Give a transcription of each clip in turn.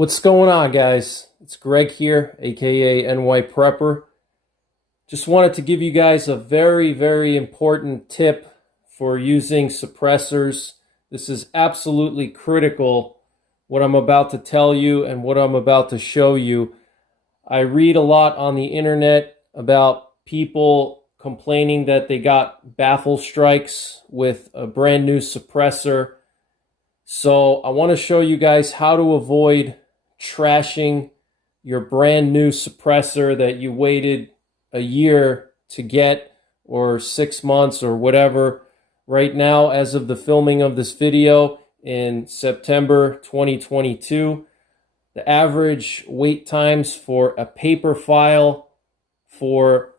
What's going on, guys? It's Greg here, aka NYPrepper. Just wanted to give you guys a very important tip for using suppressors. This is absolutely critical, what I'm about to tell you and what I'm about to show you. I read a lot on the internet about people complaining that they got baffle strikes with a brand new suppressor. So I want to show you guys how to avoid trashing your brand new suppressor that you waited a year to get, or 6 months or whatever. Right now, as of the filming of this video in September 2022, the average wait times for a paper file for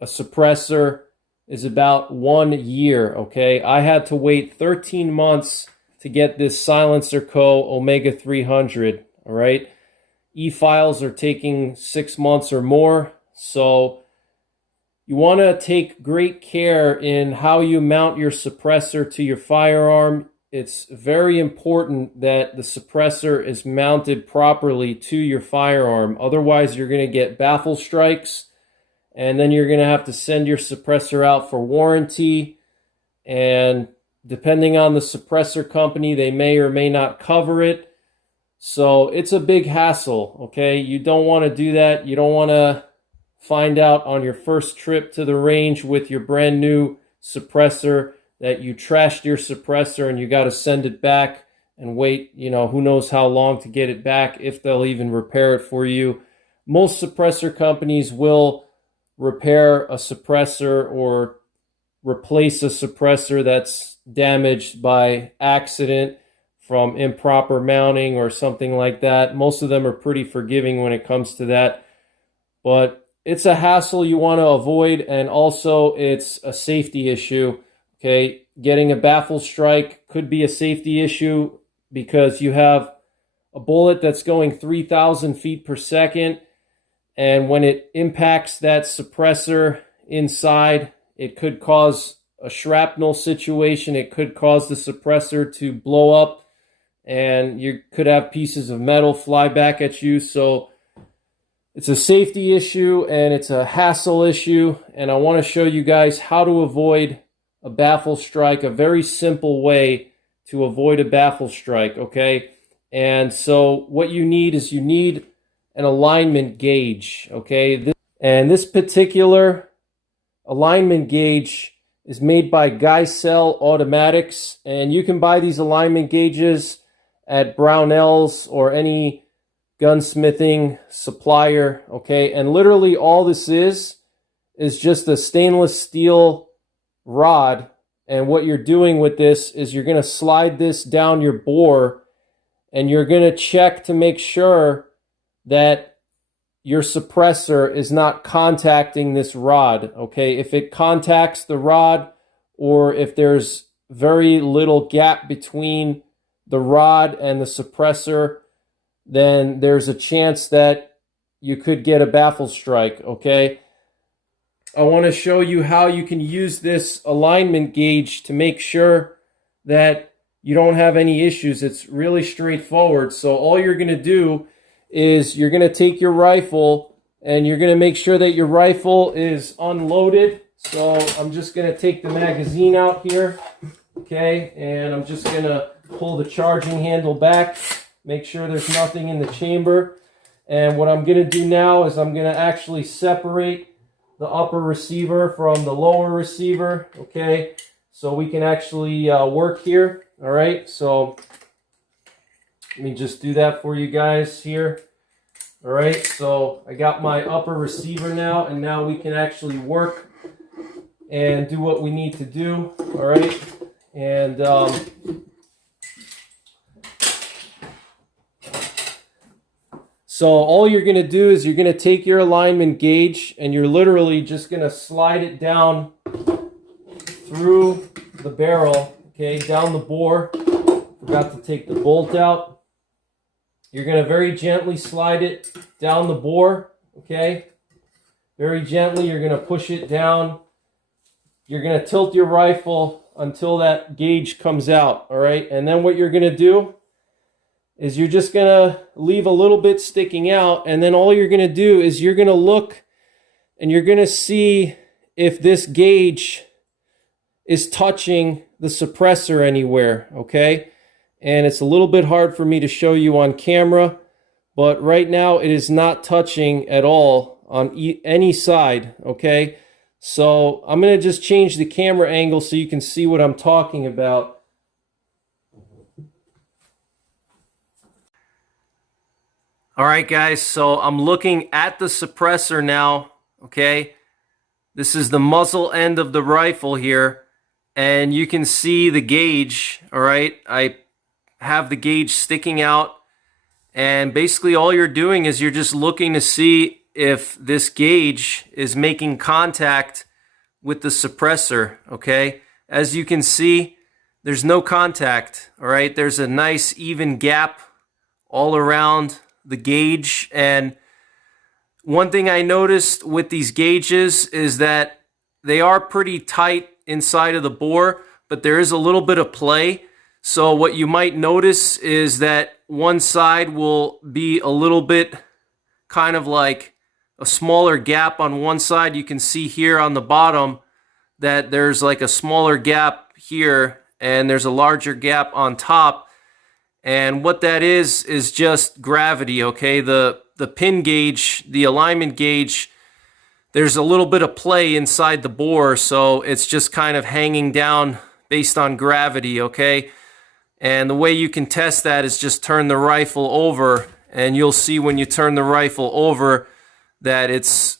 a suppressor is about 1 year, okay? I had to wait 13 months to get this Silencer Co. Omega 300, all right? E-files are taking 6 months or more, so you want to take great care in how you mount your suppressor to your firearm. It's very important that the suppressor is mounted properly to your firearm. Otherwise, you're going to get baffle strikes, and then you're going to have to send your suppressor out for warranty, and depending on the suppressor company, they may or may not cover it. So it's a big hassle, okay? You don't want to do that. You don't want to find out on your first trip to the range with your brand new suppressor that you trashed your suppressor and you got to send it back and wait, who knows how long to get it back, if they'll even repair it for you. Most suppressor companies will repair a suppressor or replace a suppressor that's damaged by accident from improper mounting or something like that. Most of them are pretty forgiving when it comes to that. But it's a hassle you want to avoid, and also it's a safety issue. Okay, getting a baffle strike could be a safety issue because you have a bullet that's going 3,000 feet per second, and when it impacts that suppressor inside, it could cause a shrapnel situation. It could cause the suppressor to blow up, and you could have pieces of metal fly back at you. So it's a safety issue and it's a hassle issue, and I want to show you guys how to avoid a baffle strike, a very simple way to avoid a baffle strike, okay? And so what you need is you need an alignment gauge, okay? This particular alignment gauge is made by Geisel Automatics, and you can buy these alignment gauges at Brownells or any gunsmithing supplier, okay? And literally all this is just a stainless steel rod, and what you're doing with this is you're going to slide this down your bore, and you're going to check to make sure that your suppressor is not contacting this rod, okay? If it contacts the rod, or if there's very little gap between the rod and the suppressor, then there's a chance that you could get a baffle strike, okay? I want to show you how you can use this alignment gauge to make sure that you don't have any issues. It's really straightforward. So all you're going to do is you're going to take your rifle and you're going to make sure that your rifle is unloaded. So I'm just going to take the magazine out here, okay? And I'm just going to pull the charging handle back, make sure there's nothing in the chamber. And what I'm going to do now is I'm going to actually separate the upper receiver from the lower receiver, okay? So we can actually work here, all right? So let me just do that for you guys here. All right, so I got my upper receiver now, and now we can actually work and do what we need to do, all right? And so all you're going to do is you're going to take your alignment gauge and you're literally just going to slide it down through the barrel, okay, down the bore. Forgot to take the bolt out. You're going to very gently slide it down the bore, okay? Very gently, you're going to push it down. You're going to tilt your rifle until that gauge comes out, all right? And then what you're going to do is you're just going to leave a little bit sticking out, and then all you're going to do is you're going to look and you're going to see if this gauge is touching the suppressor anywhere, okay? And it's a little bit hard for me to show you on camera, but right now it is not touching at all on any side, okay? So I'm going to just change the camera angle so you can see what I'm talking about. All right, guys, so I'm looking at the suppressor now, okay? This is the muzzle end of the rifle here, and you can see the gauge, all right? I have the gauge sticking out, and basically all you're doing is you're just looking to see if this gauge is making contact with the suppressor, okay? As you can see, there's no contact, all right? There's a nice even gap all around the gauge, and one thing I noticed with these gauges is that they are pretty tight inside of the bore, but there is a little bit of play. So what you might notice is that one side will be a little bit kind of like a smaller gap on one side. You can see here on the bottom that there's like a smaller gap here and there's a larger gap on top. And what that is just gravity, okay? The pin gauge, the alignment gauge, there's a little bit of play inside the bore, so it's just kind of hanging down based on gravity, okay? And the way you can test that is just turn the rifle over, and you'll see when you turn the rifle over that it's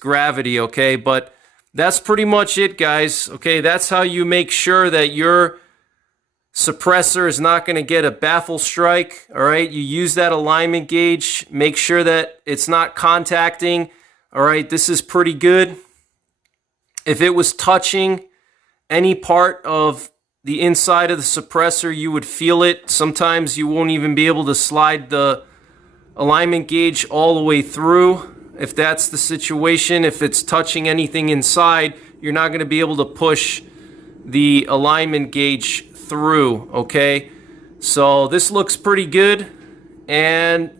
gravity, okay? But that's pretty much it, guys, okay? That's how you make sure that your suppressor is not going to get a baffle strike, all right? You use that alignment gauge, make sure that it's not contacting, all right? This is pretty good. If it was touching any part of the inside of the suppressor, you would feel it. Sometimes you won't even be able to slide the alignment gauge all the way through. If that's the situation, if it's touching anything inside, you're not going to be able to push the alignment gauge through, okay? So this looks pretty good, and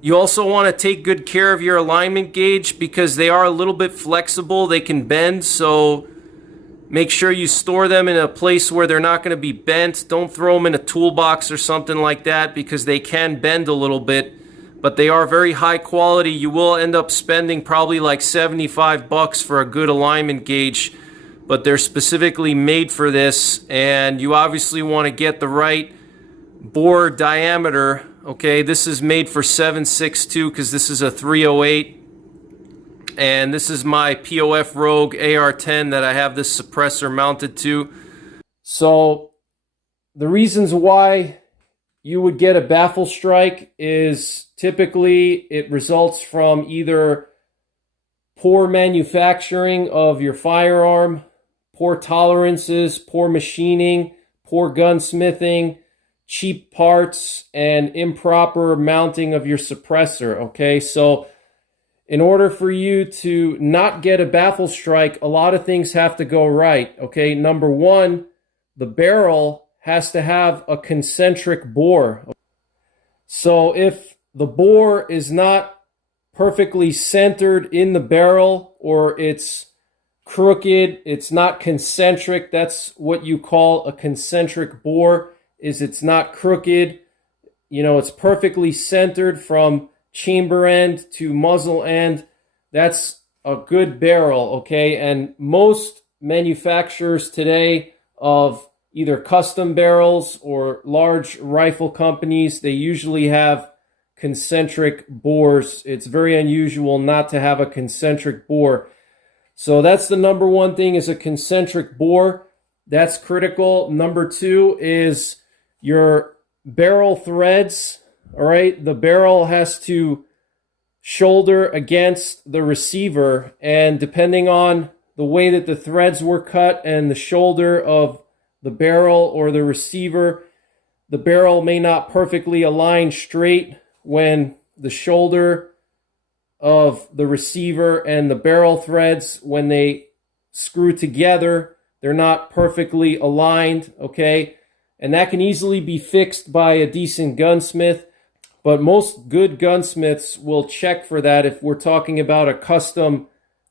you also want to take good care of your alignment gauge because they are a little bit flexible. They can bend, so make sure you store them in a place where they're not going to be bent. Don't throw them in a toolbox or something like that because they can bend a little bit, but they are very high quality. You will end up spending probably like $75 for a good alignment gauge, but they're specifically made for this, and you obviously want to get the right bore diameter, okay? This is made for 7.62 because this is a 308, and this is my POF Rogue AR-10 that I have this suppressor mounted to. So the reasons why you would get a baffle strike is typically it results from either poor manufacturing of your firearm, poor tolerances, poor machining, poor gunsmithing, cheap parts, and improper mounting of your suppressor, okay? So in order for you to not get a baffle strike, a lot of things have to go right, okay? Number one, the barrel has to have a concentric bore. So if the bore is not perfectly centered in the barrel, or it's crooked, it's not concentric, that's what you call a concentric bore, is it's not crooked, you know, it's perfectly centered from chamber end to muzzle end. That's a good barrel, okay? And most manufacturers today of either custom barrels or large rifle companies, they usually have concentric bores. It's very unusual not to have a concentric bore. So that's the number one thing, is a concentric bore. That's critical. Number two is your barrel threads. All right, the barrel has to shoulder against the receiver, and depending on the way that the threads were cut and the shoulder of the barrel or the receiver, the barrel may not perfectly align straight when the shoulder of the receiver and the barrel threads, when they screw together, they're not perfectly aligned, okay? and that can easily be fixed by a decent gunsmith. But most good gunsmiths will check for that if we're talking about a custom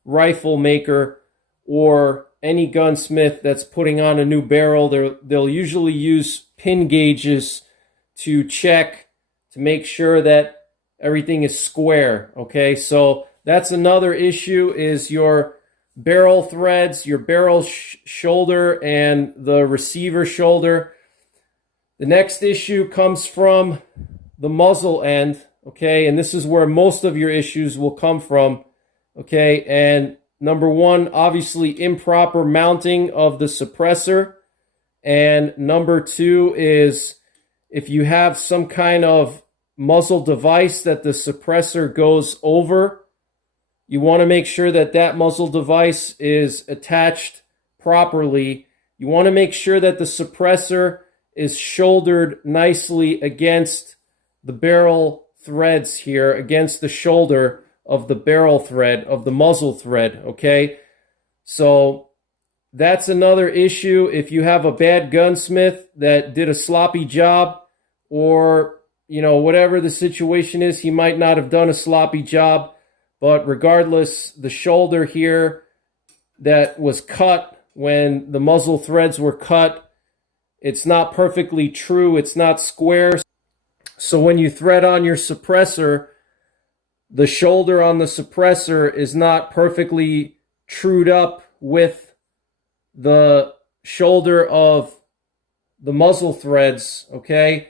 rifle maker or any gunsmith that's putting on a new barrel. They'll usually use pin gauges to check to make sure that everything is square. Okay, so that's another issue, is your barrel threads, your barrel shoulder and the receiver shoulder. The next issue comes from the muzzle end, okay, and this is where most of your issues will come from, okay. And number one, obviously improper mounting of the suppressor, and number two is if you have some kind of muzzle device that the suppressor goes over, you want to make sure that that muzzle device is attached properly. You want to make sure that the suppressor is shouldered nicely against the barrel threads here, against the shoulder of the barrel thread, of the muzzle thread, okay? So that's another issue. If you have a bad gunsmith that did a sloppy job, or whatever the situation is, he might not have done a sloppy job, but regardless, the shoulder here that was cut when the muzzle threads were cut, it's not perfectly true, it's not square. So when you thread on your suppressor, the shoulder on the suppressor is not perfectly trued up with the shoulder of the muzzle threads, okay?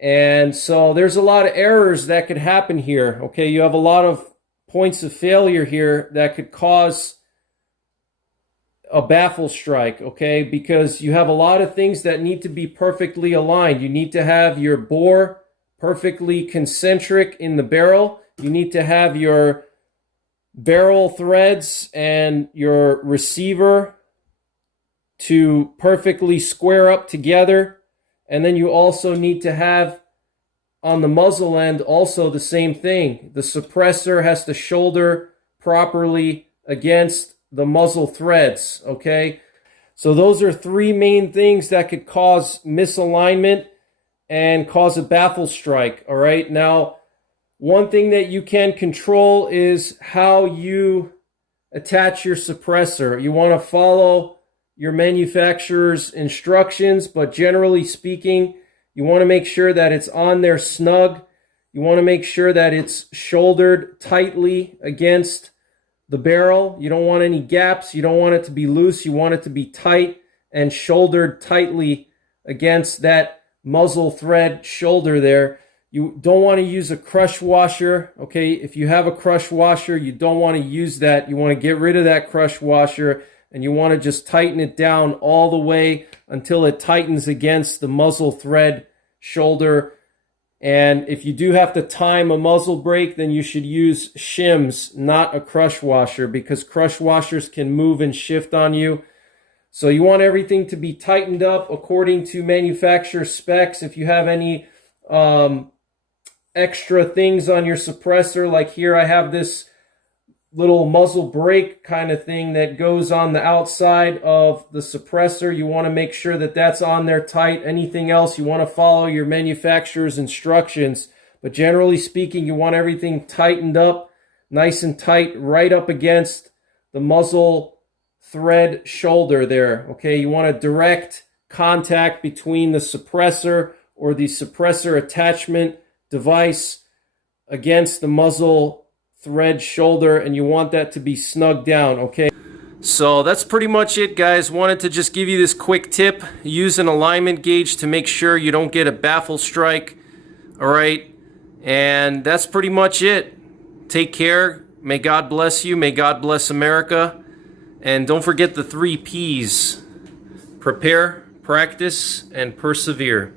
And so there's a lot of errors that could happen here, okay? You have a lot of points of failure here that could cause a baffle strike, okay? Because you have a lot of things that need to be perfectly aligned. You need to have your bore perfectly concentric in the barrel. You need to have your barrel threads and your receiver to perfectly square up together. And then you also need to have on the muzzle end also the same thing. The suppressor has to shoulder properly against the muzzle threads, okay? So those are three main things that could cause misalignment and cause a baffle strike, all right? Now, one thing that you can control is how you attach your suppressor. You want to follow your manufacturer's instructions, but generally speaking, you want to make sure that it's on there snug. You want to make sure that it's shouldered tightly against the barrel. You don't want any gaps. You don't want it to be loose. You want it to be tight and shouldered tightly against that muzzle thread shoulder there. You don't want to use a crush washer, okay? If you have a crush washer, you don't want to use that. You want to get rid of that crush washer, and you want to just tighten it down all the way until it tightens against the muzzle thread shoulder. And if you do have to time a muzzle brake, then you should use shims, not a crush washer, because crush washers can move and shift on you. So you want everything to be tightened up according to manufacturer specs. If you have any extra things on your suppressor, like here I have this little muzzle brake kind of thing that goes on the outside of the suppressor. You want to make sure that that's on there tight. Anything else, you want to follow your manufacturer's instructions. But generally speaking, you want everything tightened up, nice and tight, right up against the muzzle thread shoulder there. Okay, you want a direct contact between the suppressor or the suppressor attachment device against the muzzle thread shoulder, and you want that to be snugged down, okay? So that's pretty much it, guys. Wanted to just give you this quick tip. Use an alignment gauge to make sure you don't get a baffle strike, all right? And that's pretty much it. Take care. May God bless you. May God bless America. And don't forget the 3 Ps. Prepare, practice, and persevere.